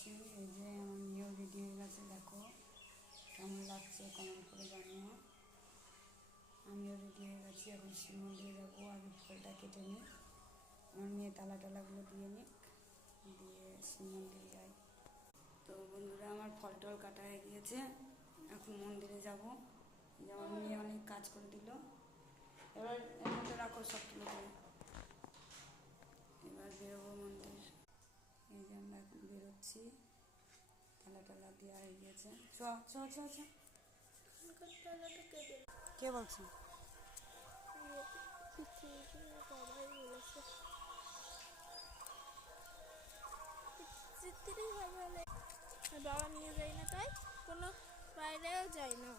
গেছি, এই যে আমার মেয়েও রেডি হয়ে গেছে। দেখো কেমন লাগছে কমেন্ট করে জানিও। আমিও রেডি হয়ে গেছি, এখন শিব মন্দিরে যাবো। আগে ফলটা কেটে নিই, আমার মেয়ে টালাগুলো দিয়ে নিক, দিয়ে শিব মন্দিরে যাই। তো বন্ধুরা, আমার ফল টল কাটা হয়ে গিয়েছে, এখন মন্দিরে যাব। যেমন মেয়ে অনেক কাজ করে দিল, এবার এর মধ্যে রাখো সব তুলে দেবে। এবার বেরোবো মন্দির। এই যে আমরা এখন বেরোচ্ছি, টালা দেওয়া হয়ে গিয়েছে। চ চ চ চ। কে বলছে? বাবা নিয়ে যায় না, তাই কোনো বাইরেও যায় না।